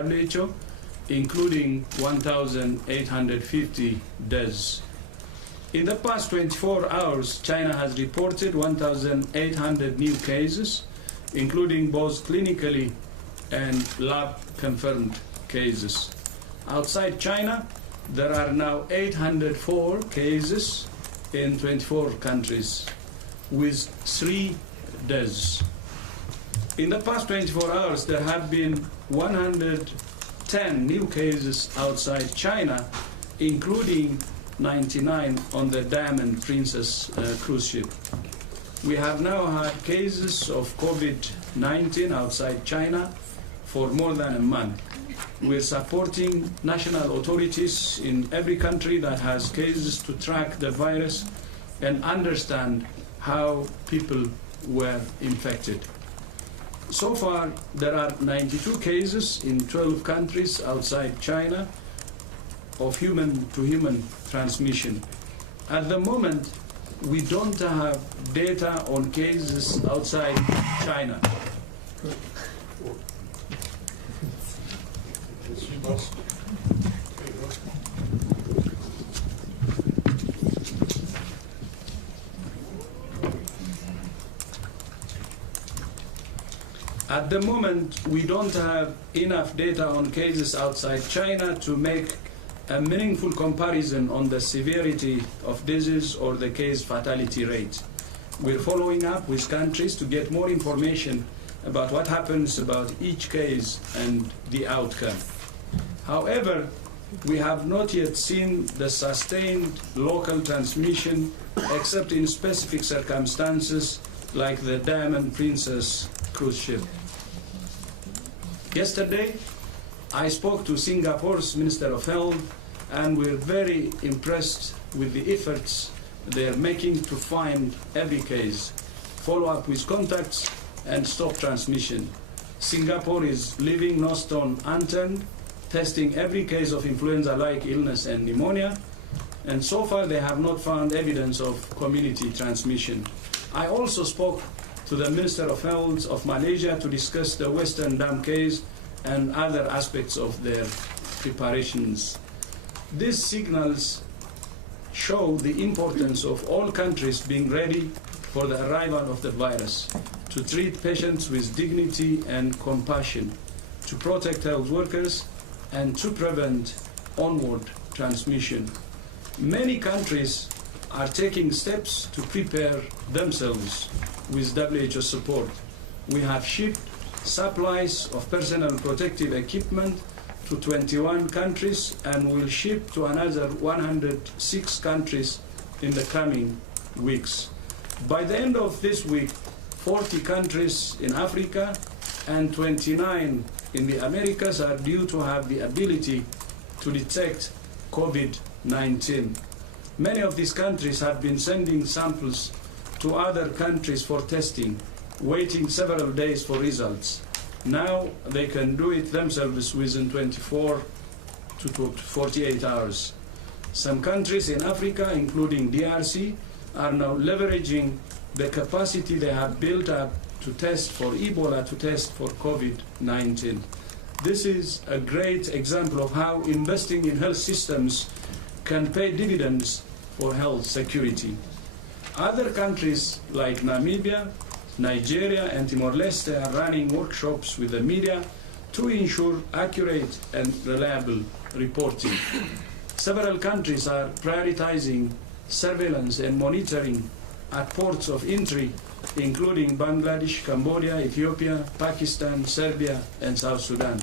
WHO, including 1,850 deaths. In the past 24 hours, China has reported 1,800 new cases, including both clinically and lab-confirmed cases. Outside China, there are now 804 cases in 24 countries, with 3 deaths. In the past 24 hours, there have been 110 new cases outside China, including 99 on the Diamond Princess cruise ship. We have now had cases of COVID-19 outside China for more than a month. We're supporting national authorities in every country that has cases to track the virus and understand how people were infected. So far, there are 92 cases in 12 countries outside China of human-to-human transmission. At the moment, we don't have data on cases outside China. At the moment, we don't have enough data on cases outside China to make a meaningful comparison on the severity of disease or the case fatality rate. We're following up with countries to get more information about what happens about each case and the outcome. However, we have not yet seen the sustained local transmission except in specific circumstances like the Diamond Princess cruise ship. Yesterday, I spoke to Singapore's Minister of Health, and we're very impressed with the efforts they're making to find every case, follow up with contacts, and stop transmission. Singapore is leaving no stone unturned, testing every case of influenza-like illness and pneumonia, and so far they have not found evidence of community transmission. I also spoke to the Minister of Health of Malaysia to discuss the Western Dam case and other aspects of their preparations. These signals show the importance of all countries being ready for the arrival of the virus, to treat patients with dignity and compassion, to protect health workers, and to prevent onward transmission. Many countries are taking steps to prepare themselves with WHO support. We have shipped supplies of personal protective equipment to 21 countries and will ship to another 106 countries in the coming weeks. By the end of this week, 40 countries in Africa and 29 in the Americas are due to have the ability to detect COVID-19. Many of these countries have been sending samples to other countries for testing, waiting several days for results. Now they can do it themselves within 24 to 48 hours. Some countries in Africa, including DRC, are now leveraging the capacity they have built up to test for Ebola, to test for COVID-19. This is a great example of how investing in health systems can pay dividends for health security. Other countries like Namibia, Nigeria, and Timor-Leste are running workshops with the media to ensure accurate and reliable reporting. Several countries are prioritizing surveillance and monitoring at ports of entry, including Bangladesh, Cambodia, Ethiopia, Pakistan, Serbia, and South Sudan.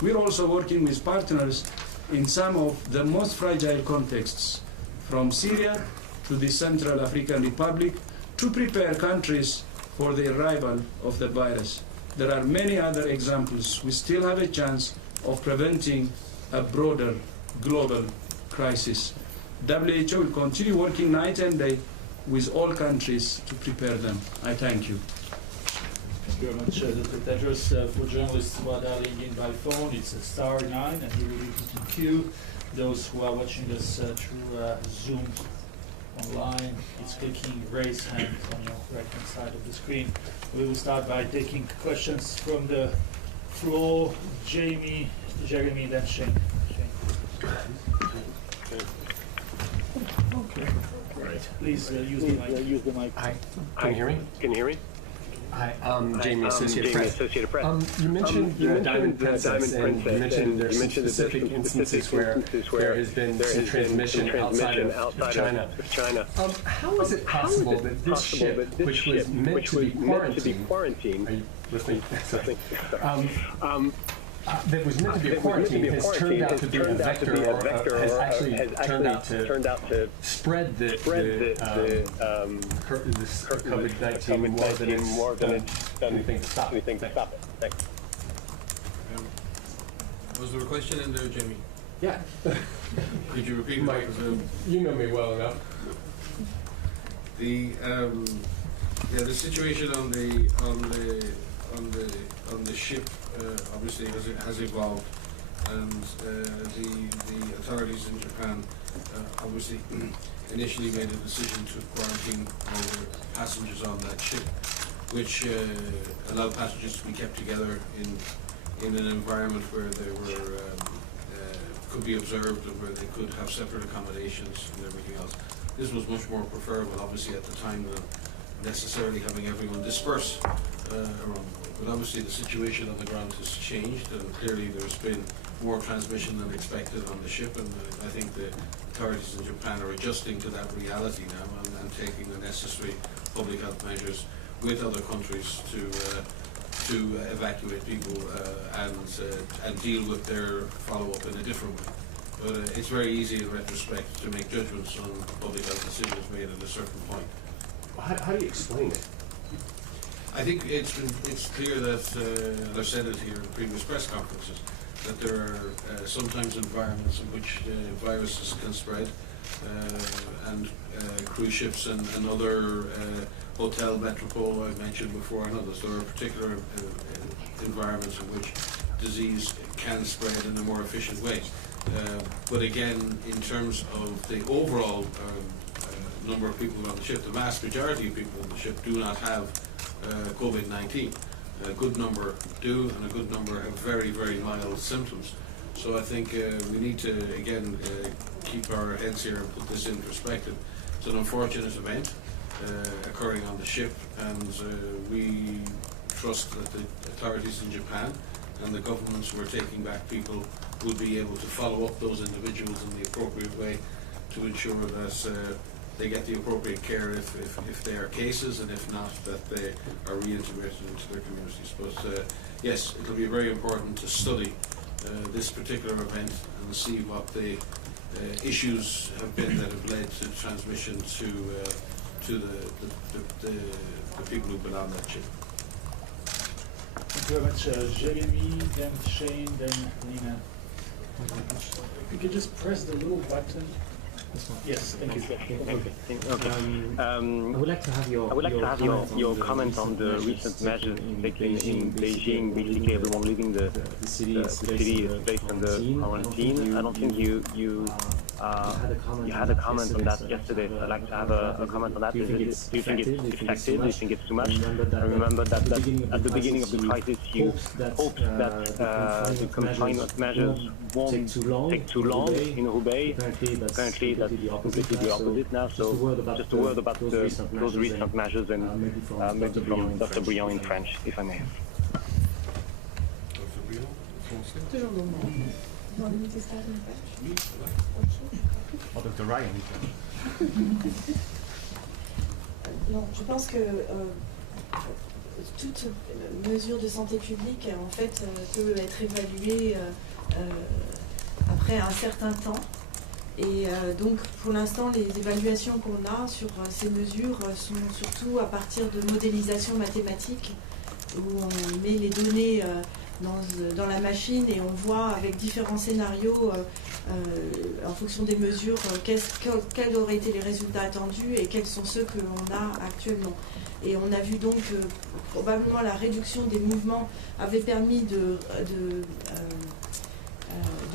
We're also working with partners in some of the most fragile contexts, from Syria to the Central African Republic, to prepare countries for the arrival of the virus. There are many other examples. We still have a chance of preventing a broader global crisis. WHO will continue working night and day with all countries to prepare them. I thank you. Thank you very much, Dr. Tedros. For journalists who are dialing in by phone, it's *9, and you will need to queue. Those who are watching us through Zoom online, it's clicking raise hand on your right-hand side of the screen. We will start by taking questions from the Flo, Jamie, Jeremy, then Shane. Okay. Right. Please use the mic. Hi. Can you hear me? Can you hear me? Hi, Jamie, Associated Jamie, Press. Associated Press. You mentioned Diamond Princess, and you mentioned there's some specific instances where there has been some transmission outside of China. How is it possible that this ship, which was meant to be quarantined, are you listening? Sorry. That was meant to be quarantined has turned out to be a vector, or has actually turned out to spread this COVID-19 more than it's done anything to stop it. Thanks. Was there a question in there, Jamie? Yeah. Could you repeat Mike, you know me well enough. The situation on the ship obviously has evolved, and the authorities in Japan obviously initially made a decision to quarantine all the passengers on that ship, which allowed passengers to be kept together in an environment where they were could be observed and where they could have separate accommodations and everything else. This was much more preferable, obviously, at the time than necessarily having everyone disperse around. But obviously the situation on the ground has changed, and clearly there's been more transmission than expected on the ship, and I think the authorities in Japan are adjusting to that reality now and taking the necessary public health measures with other countries to evacuate people and deal with their follow-up in a different way. But it's very easy in retrospect to make judgments on public health decisions made at a certain point. How do you explain it? I think it's clear that, and I've said it here in previous press conferences, that there are sometimes environments in which viruses can spread, and cruise ships and other hotel metropole I've mentioned before, and others. There are particular environments in which disease can spread in a more efficient way. But again, in terms of the overall number of people on the ship, the vast majority of people on the ship do not have COVID-19. A good number do, and a good number have very, very mild symptoms. So I think we need to, again, keep our heads here and put this in perspective. It's an unfortunate event occurring on the ship, and we trust that the authorities in Japan and the governments who are taking back people will be able to follow up those individuals in the appropriate way to ensure that they get the appropriate care if they are cases, and if not, that they are reintegrated into their communities. But yes, it will be very important to study this particular event and see what the issues have been that have led to transmission to the people who've been on that ship. Thank you very much, Jeremy, then Shane, then Nina. If you could just press the little button. Yes, thank you. I would like to have your comment on the recent measures taken in Beijing. Basically, everyone leaving the city is placed under quarantine. I don't think you had a comment on that yesterday. I'd like to have a comment on that. Do you think it's effective? Do you think it's too much? I remember that at the beginning of the crisis, you hoped that the confinement measures won't take too long in Hubei. Apparently, that's completely the opposite now. So just a word about those recent measures, and maybe from Dr. Briand in French, if I may. Dr. Briand, Oh, Dr. Ryan. Non, je pense que toute mesure de santé publique, en fait, peut être évaluée après un certain temps. Et donc, pour l'instant, les évaluations qu'on a sur ces mesures sont surtout à partir de modélisation mathématique, où on met les données dans la machine et on voit avec différents scénarios, en fonction des mesures, quels auraient été les résultats attendus et quels sont ceux que l'on a actuellement. Et on a vu donc probablement la réduction des mouvements avait permis de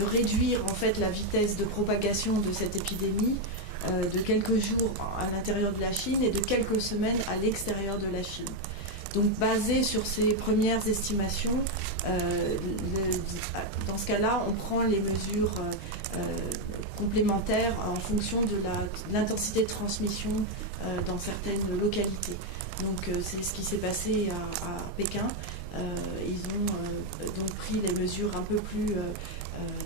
réduire en fait la vitesse de propagation de cette épidémie de quelques jours à l'intérieur de la Chine et de quelques semaines à l'extérieur de la Chine. Donc basé sur ces premières estimations, Dans ce cas-là, on prend les mesures complémentaires en fonction de l'intensité de transmission dans certaines localités. Donc c'est ce qui s'est passé à Pékin. Ils ont donc pris des mesures un peu plus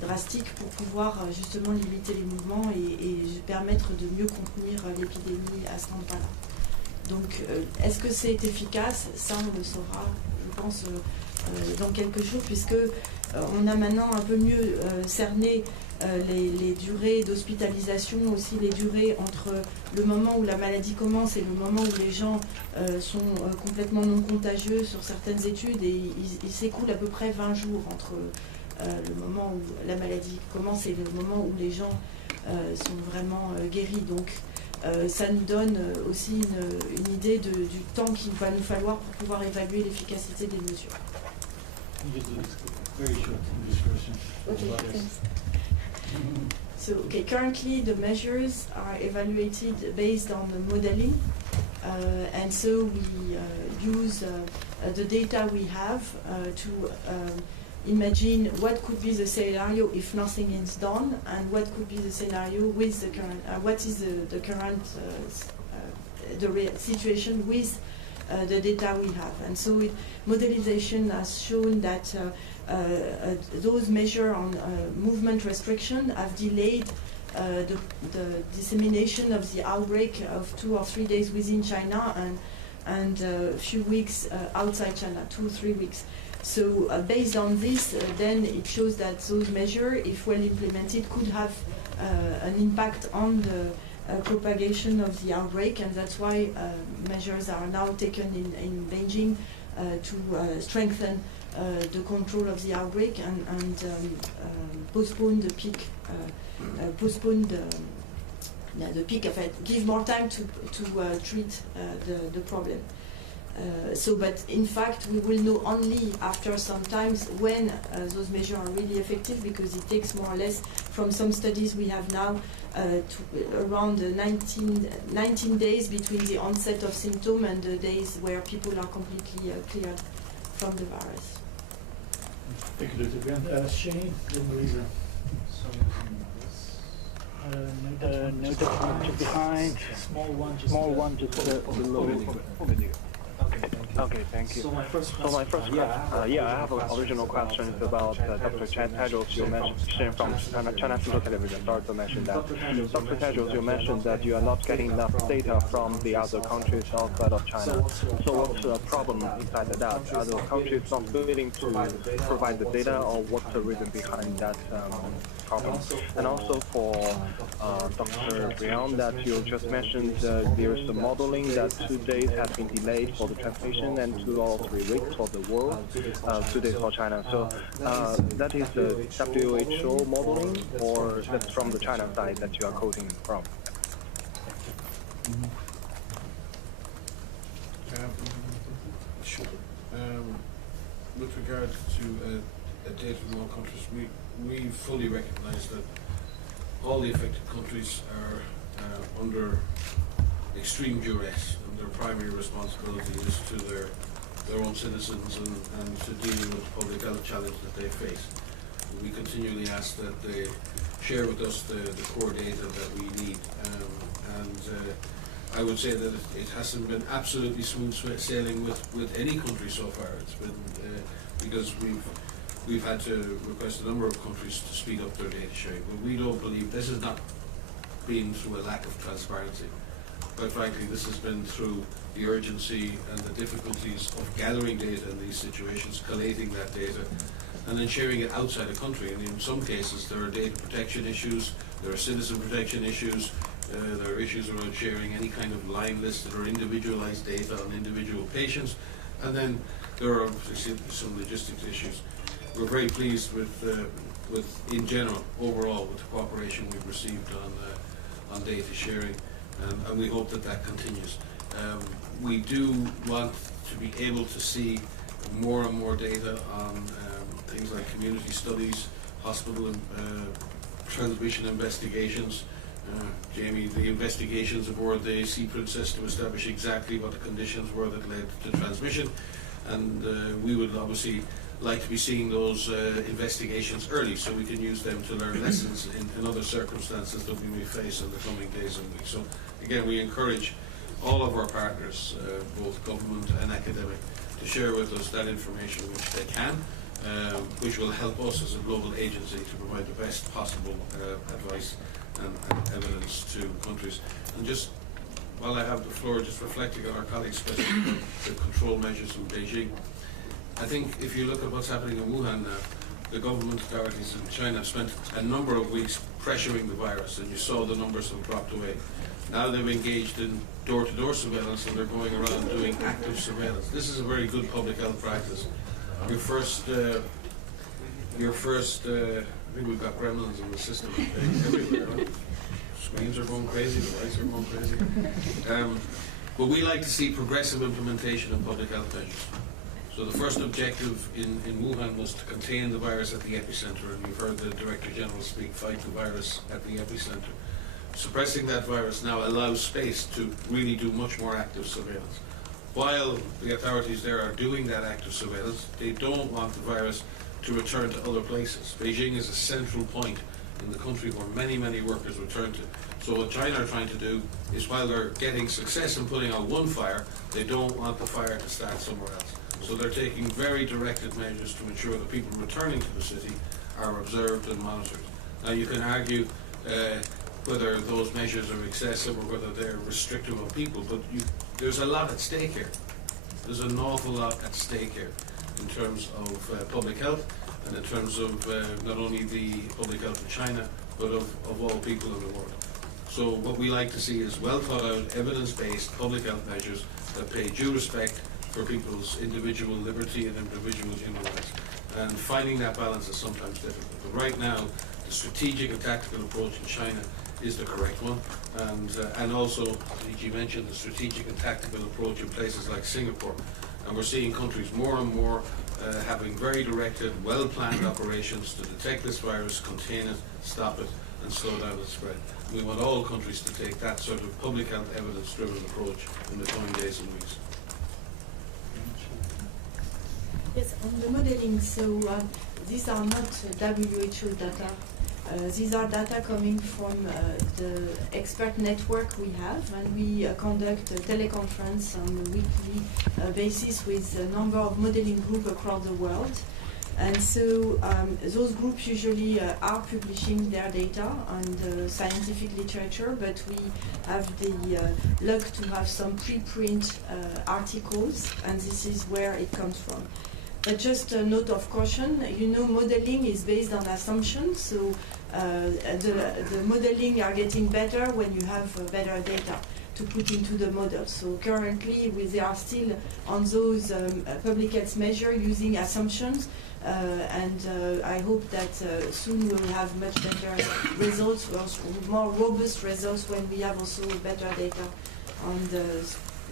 drastiques pour pouvoir justement limiter les mouvements et permettre de mieux contenir l'épidémie à cet endroit-là. Donc est-ce que c'est efficace? Ça on le saura, je pense, dans quelques jours, puisque on a maintenant un peu mieux cerné les durées d'hospitalisation, aussi les durées entre le moment où la maladie commence et le moment où les gens sont complètement non contagieux sur certaines études, et il s'écoule à peu près 20 jours entre le moment où la maladie commence et le moment où les gens sont vraiment guéris. Donc ça nous donne aussi une idée du temps qu'il va nous falloir pour pouvoir évaluer l'efficacité des mesures. Very short English version. Okay, thanks. So, currently the measures are evaluated based on the modeling, and so we use the data we have to imagine what could be the scenario if nothing is done, and what could be the scenario with the current, what is the current situation with the data we have. And so modelization has shown that those measures on movement restriction have delayed the dissemination of the outbreak of 2 or 3 days within China and a few weeks outside China, 2 or 3 weeks. So based on this, then it shows that those measures, if well implemented, could have an impact on the propagation of the outbreak, and that's why measures are now taken in Beijing to strengthen the control of the outbreak and postpone the peak, the peak effect, give more time to treat the problem. But in fact, we will know only after some time when those measures are really effective, because it takes more or less, from some studies we have now, around 19 days between the onset of symptoms and the days where people are completely cleared from the virus. Thank you, Dr. Grant. Shane, then Louisa. No document behind. Small one, just below. Okay, thank you. So my first question, I have an original question about Dr. Tedros. You mentioned from China Central Television. Sorry to mention that. Dr. Tedros, you mentioned that you are not getting enough data from the other countries outside of China. So what's the problem inside that? Are the countries not willing to provide the data, or what's the reason behind that problem? And also for Dr. Briand, that you just mentioned there's the modeling that 2 days has been delayed for the transmission and 2 or 3 weeks for the world, 2 days for China. So that is the WHO modeling, or that's from the China side that you are quoting from? Sure. With regard to data from all countries, we fully recognise that all the affected countries are under extreme duress, and their primary responsibility is to their own citizens and to deal with the public health challenge that they face. And we continually ask that they share with us the core data that we need, and I would say that it hasn't been absolutely smooth sailing with any country so far. It's been because we've had to request a number of countries to speed up their data sharing, but we don't believe this has not been through a lack of transparency. Quite frankly, this has been through the urgency and the difficulties of gathering data in these situations, collating that data, and then sharing it outside the country. And in some cases, there are data protection issues, there are citizen protection issues, there are issues around sharing any kind of line listed or individualized data on individual patients, and then there are some logistics issues. We're very pleased with in general, overall, with the cooperation we've received on data sharing, and we hope that that continues. We do want to be able to see more and more data on things like community studies, hospital transmission investigations. Jamie, the investigations aboard the Sea Princess to establish exactly what the conditions were that led to transmission, and we would obviously like to be seeing those investigations early, so we can use them to learn lessons in other circumstances that we may face in the coming days and weeks. So again, we encourage all of our partners, both government and academic, to share with us that information which they can, which will help us as a global agency to provide the best possible advice and evidence to countries. And just while I have the floor, just reflecting on our colleagues' question about the control measures in Beijing, I think if you look at what's happening in Wuhan now, the government authorities in China have spent a number of weeks pressuring the virus, and you saw the numbers have dropped away. Now they've engaged in door-to-door surveillance, and they're going around doing active surveillance. This is a very good public health practice. Your first, I think we've got gremlins in the system everywhere. Right? Screens are going crazy, the lights are going crazy. But we like to see progressive implementation of public health measures. So the first objective in Wuhan was to contain the virus at the epicenter, and you've heard the Director General speak, fight the virus at the epicenter. Suppressing that virus now allows space to really do much more active surveillance. While the authorities there are doing that active surveillance, they don't want the virus to return to other places. Beijing is a central point in the country where many, many workers return to. So what China are trying to do is, while they're getting success in putting out one fire, they don't want the fire to start somewhere else. So they're taking very directed measures to ensure that people returning to the city are observed and monitored. Now you can argue whether those measures are excessive or whether they're restrictive of people, but there's a lot at stake here. There's an awful lot at stake here in terms of public health and in terms of not only the public health of China, but of all people in the world. So what we like to see is well thought out, evidence-based public health measures that pay due respect for people's individual liberty and individual human rights. And finding that balance is sometimes difficult. But right now, the strategic and tactical approach in China is the correct one. And also, DG mentioned the strategic and tactical approach in places like Singapore. And we're seeing countries more and more having very directed, well-planned operations to detect this virus, contain it, stop it, and slow down its spread. We want all countries to take that sort of public health evidence-driven approach in the coming days and weeks. Yes, on the modeling, so these are not WHO data. These are data coming from the expert network we have, and we conduct a teleconference on a weekly basis with a number of modeling groups across the world. And so those groups usually are publishing their data on the scientific literature, but we have the luck to have some preprint articles, and this is where it comes from. But just a note of caution, you know, modeling is based on assumptions, so the modeling are getting better when you have better data to put into the model. So currently, they are still on those public health measures using assumptions, and I hope that soon we'll have much better results, more robust results when we have also better data on the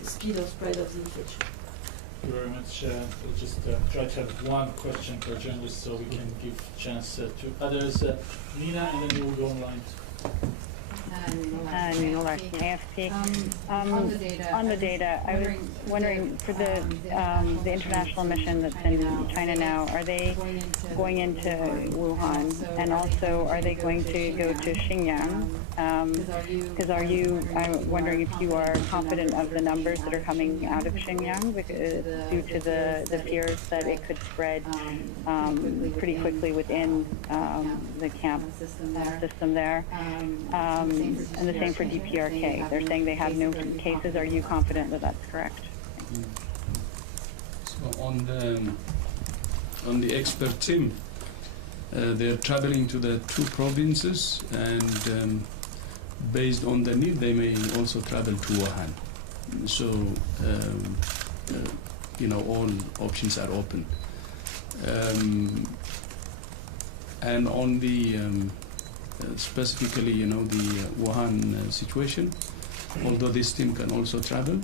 speed of spread of the infection. Thank you very much. We'll just try to have one question per journalist so we can give chance to others. Nina, and then we'll go online. Nina Larson, AFP. On the data, I was wondering, for the international mission that's in China now, are they going into Wuhan, and also are they going to go to Xinjiang? Because I'm wondering if you are confident of the numbers that are coming out of Xinjiang, because, due to the fears that it could spread pretty quickly within the camp system there. And the same for DPRK. They're saying they have no cases. Are you confident that that's correct? So on the expert team, they're traveling to the two provinces, and based on the need, they may also travel to Wuhan. So, all options are open. And on the specifically, the Wuhan situation, although this team can also travel,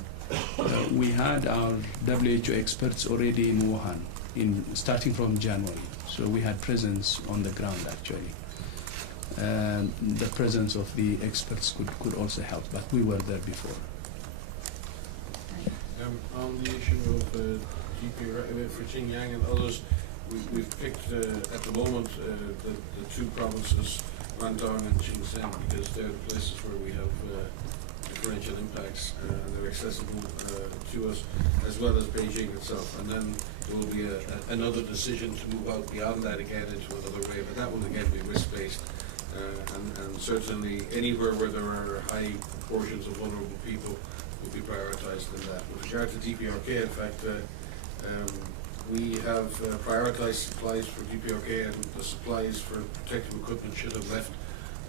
we had our WHO experts already in Wuhan, starting from January. So we had presence on the ground, actually. The presence of the experts could also help, but we were there before. On the issue of GP for Xinjiang and others, we've picked at the moment the two provinces, Guangdong and Xinjiang, because they're the places where we have differential impacts and they're accessible to us, as well as Beijing itself. And then there will be another decision to move out beyond that again into another wave, but that will again be risk-based. And certainly anywhere where there are high proportions of vulnerable people will be prioritised in that. With regard to DPRK, in fact, we have prioritised supplies for DPRK, and the supplies for protective equipment should have left,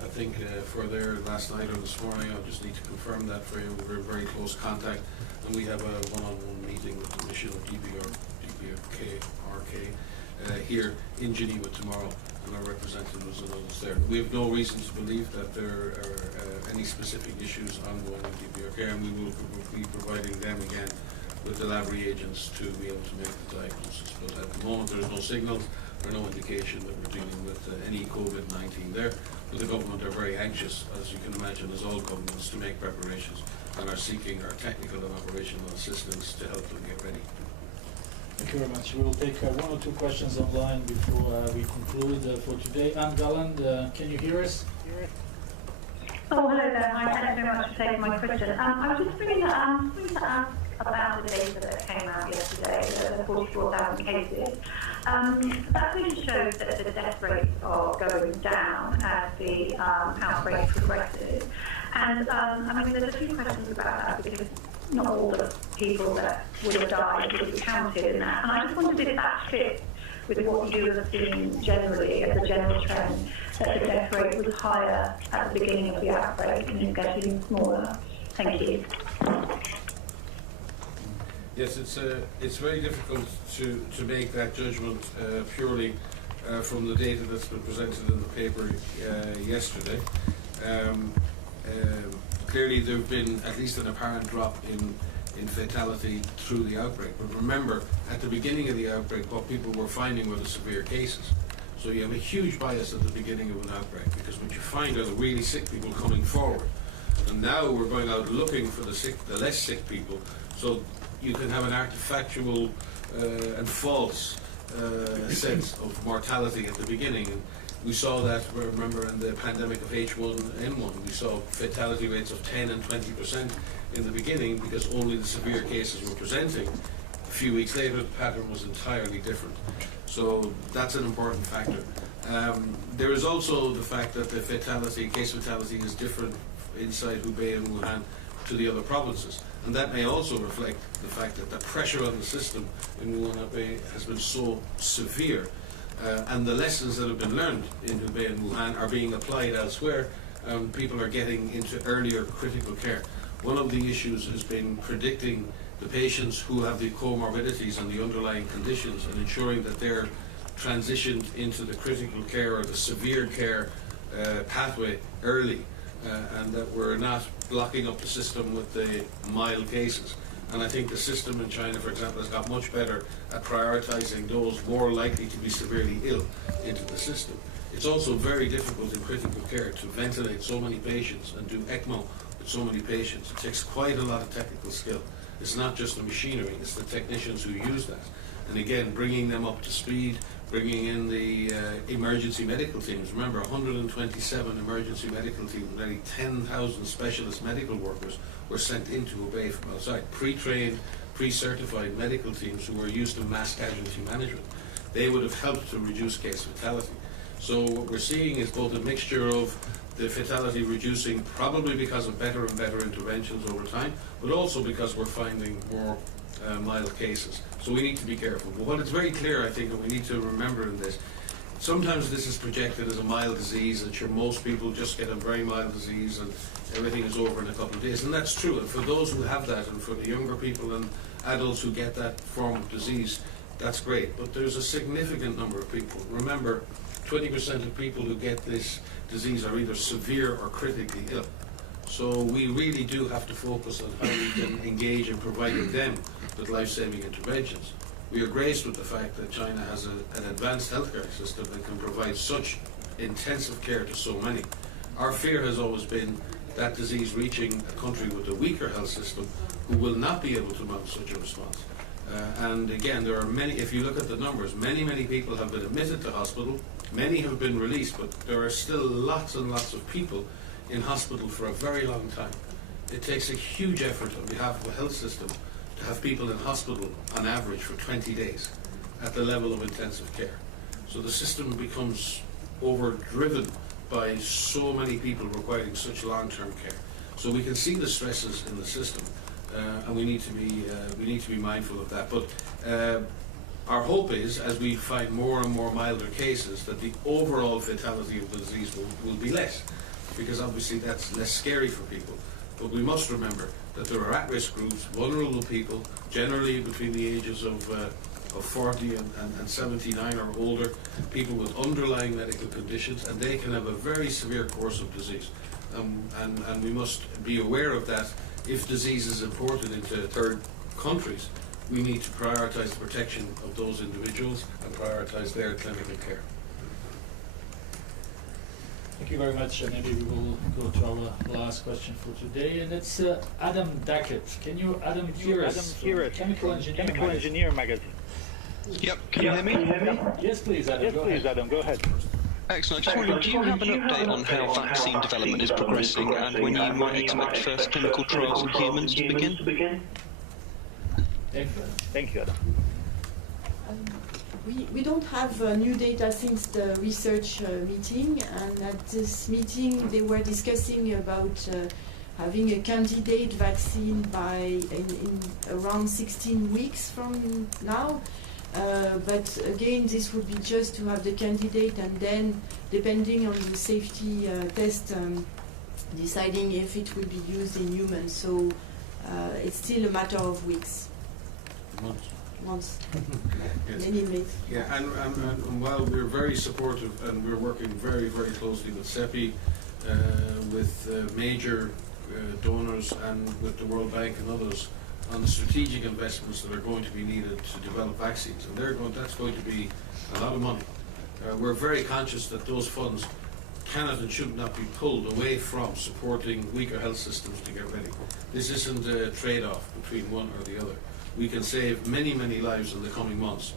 I think, for there last night or this morning. I just need to confirm that for you. We're in very close contact, and we have a one-on-one meeting with the mission of DPRK here in Geneva tomorrow, and our representatives and others there. We have no reason to believe that there are any specific issues ongoing in DPRK, and we will be providing them again with the lab reagents to be able to make the diagnosis. But at the moment there is no signals or no indication that we're dealing with any COVID-19 there. But the government are very anxious, as you can imagine, as all governments, to make preparations and are seeking our technical and operational assistance to help them get ready. Thank you very much. We will take one or two questions online before we conclude for today. Anne Galland, can you hear us? Oh, hello there. Hi, thanks very much for taking my question. I was just bringing to ask about the data that came out yesterday, the 44,000 cases. That really shows that the death rates are going down as the outbreak progresses. And I mean, there's a few questions about that, because not all the people that would have died would be counted in that. And I just wondered if that fits with what you have seen generally as a general trend, that the death rate was higher at the beginning of the outbreak and is getting smaller. Thank you. Yes, it's very difficult to make that judgment purely from the data that's been presented in the paper yesterday. Clearly there have been at least an apparent drop in fatality through the outbreak. But remember, at the beginning of the outbreak, what people were finding were the severe cases. So you have a huge bias at the beginning of an outbreak, because what you find are the really sick people coming forward. And now we're going out looking for the less sick people. So you can have an artifactual and false sense of mortality at the beginning. And we saw that, remember, in the pandemic of H1N1, we saw fatality rates of 10 and 20% in the beginning, because only the severe cases were presenting. A few weeks later, the pattern was entirely different. So that's an important factor. There is also the fact that the case fatality is different inside Hubei and Wuhan to the other provinces. And that may also reflect the fact that the pressure on the system in Wuhan has been so severe. And the lessons that have been learned in Hubei and Wuhan are being applied elsewhere. People are getting into earlier critical care. One of the issues has been predicting the patients who have the comorbidities and the underlying conditions, and ensuring that they're transitioned into the critical care or the severe care pathway early, and that we're not blocking up the system with the mild cases. And I think the system in China, for example, has got much better at prioritizing those more likely to be severely ill into the system. It's also very difficult in critical care to ventilate so many patients and do ECMO with so many patients. It takes quite a lot of technical skill. It's not just the machinery, it's the technicians who use that. And again, bringing them up to speed, bringing in the emergency medical teams. Remember, 127 emergency medical teams, nearly 10,000 specialist medical workers were sent into Hubei from outside, pre-trained, pre-certified medical teams who were used to mass casualty management. They would have helped to reduce case fatality. So what we're seeing is both a mixture of the fatality reducing, probably because of better and better interventions over time, but also because we're finding more mild cases. So we need to be careful. But what is very clear, I think, and we need to remember in this, sometimes this is projected as a mild disease, that most people just get a very mild disease and everything is over in a couple of days. And that's true. And for those who have that, and for the younger people and adults who get that form of disease, that's great. But there's a significant number of people. Remember, 20% of people who get this disease are either severe or critically ill. So we really do have to focus on how we can engage in providing them with life-saving interventions. We are graced with the fact that China has an advanced healthcare system that can provide such intensive care to so many. Our fear has always been that disease reaching a country with a weaker health system who will not be able to mount such a response. And again, there are many, if you look at the numbers, many people have been admitted to hospital, many have been released, but there are still lots and lots of people in hospital for a very long time. It takes a huge effort on behalf of the health system to have people in hospital on average for 20 days at the level of intensive care. So the system becomes overdriven by so many people requiring such long-term care. So we can see the stresses in the system, and we need to be mindful of that. But our hope is, as we find more and more milder cases, that the overall fatality of the disease will be less, because obviously that's less scary for people. But we must remember that there are at-risk groups, vulnerable people, generally between the ages of 40 and 79 or older, people with underlying medical conditions, and they can have a very severe course of disease. And we must be aware of that. If disease is imported into third countries, we need to prioritise the protection of those individuals and prioritise their clinical care. Thank you very much. Maybe we will go to our last question for today, and it's Adam Dackett. Can you, Adam, hear us? Chemical Engineer Magazine. Yep, can you hear me? Yes, please, Adam. Go ahead. Excellent. I just wondered, do you have an update on how vaccine development is progressing and when you might expect first clinical trials in humans to begin? Thank you, Adam. We don't have new data since the research meeting, and at this meeting they were discussing about having a candidate vaccine in around 16 weeks from now. But again, this would be just to have the candidate, and then, depending on the safety test, deciding if it will be used in humans. So it's still a matter of weeks. Months. Yes. Many months. Yeah, and while we're very supportive and we're working very closely with CEPI, with major donors and with the World Bank and others on the strategic investments that are going to be needed to develop vaccines, and that's going to be a lot of money. We're very conscious that those funds cannot and should not be pulled away from supporting weaker health systems to get ready. This isn't a trade-off between one or the other. We can save many lives in the coming months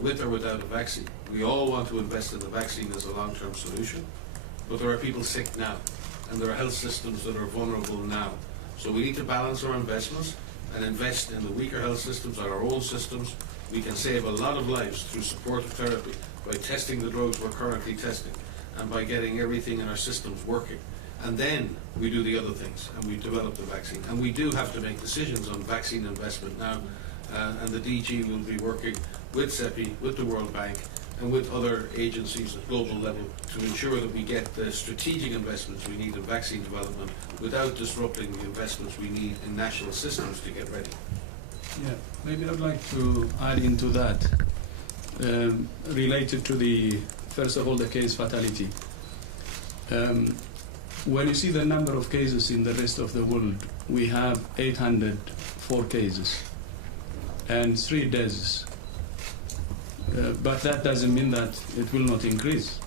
with or without a vaccine. We all want to invest in the vaccine as a long-term solution, but there are people sick now, and there are health systems that are vulnerable now. So we need to balance our investments and invest in the weaker health systems, our own systems. We can save a lot of lives through supportive therapy by testing the drugs we're currently testing and by getting everything in our systems working. And then we do the other things and we develop the vaccine. And we do have to make decisions on vaccine investment now, and the DG will be working with CEPI, with the World Bank, and with other agencies at global level to ensure that we get the strategic investments we need in vaccine development without disrupting the investments we need in national systems to get ready. Yeah, maybe I'd like to add into that, related to the, first of all, the case fatality. When you see the number of cases in the rest of the world, we have 804 cases and 3 deaths. But that doesn't mean that it will not increase.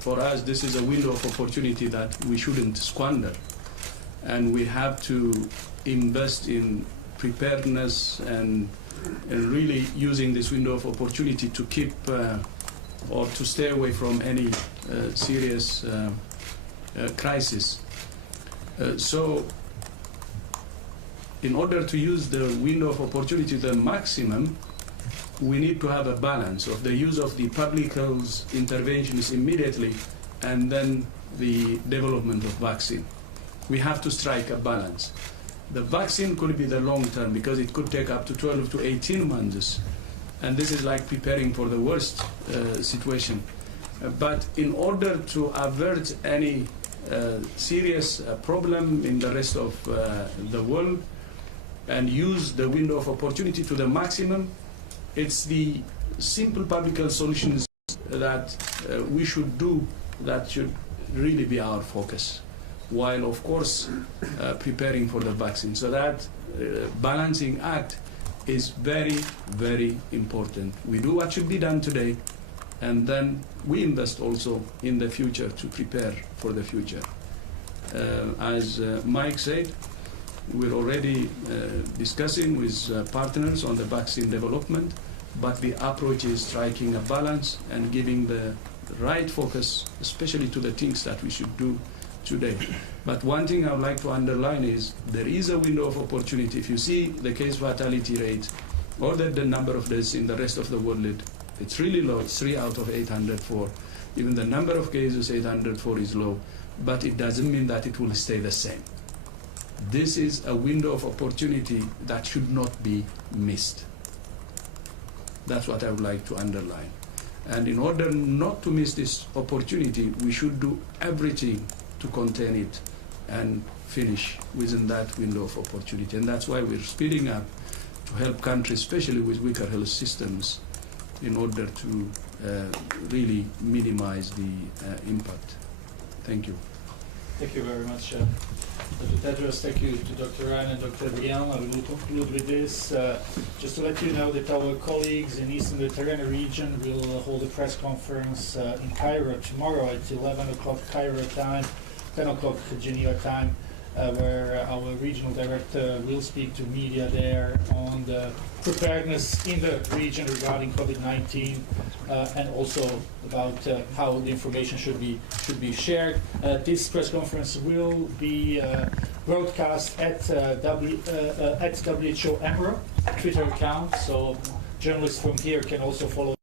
For us, this is a window of opportunity that we shouldn't squander. And we have to invest in preparedness and really using this window of opportunity to keep or to stay away from any serious crisis. So in order to use the window of opportunity to the maximum, we need to have a balance of the use of the public health interventions immediately and then the development of vaccine. We have to strike a balance. The vaccine could be the long term because it could take up to 12 to 18 months, and this is like preparing for the worst situation. But in order to avert any serious problem in the rest of the world and use the window of opportunity to the maximum, it's the simple public health solutions that we should do that should really be our focus, while of course preparing for the vaccine. So that balancing act is very important. We do what should be done today, and then we invest also in the future to prepare for the future. As Mike said, We're already discussing with partners on the vaccine development, but the approach is striking a balance and giving the right focus, especially to the things that we should do today. But one thing I would like to underline is there is a window of opportunity. If you see the case fatality rate or the number of deaths in the rest of the world, it's really low. It's 3 out of 804. Even the number of cases, 804, is low, but it doesn't mean that it will stay the same. This is a window of opportunity that should not be missed. That's what I would like to underline. And in order not to miss this opportunity, we should do everything to contain it and finish within that window of opportunity. And that's why we're speeding up to help countries, especially with weaker health systems, in order to really minimize the impact. Thank you. Thank you very much, Dr. Tedros. Thank you to Dr. Ryan and Dr. Briand. I will conclude with this. Just to let you know that our colleagues in Eastern Mediterranean region will hold a press conference in Cairo tomorrow at 11 o'clock Cairo time, 10 o'clock Geneva time, where our regional director will speak to media there on the preparedness in the region regarding COVID-19 and also about how the information should be shared. This press conference will be broadcast at WHO EMRA Twitter account, so journalists from here can also follow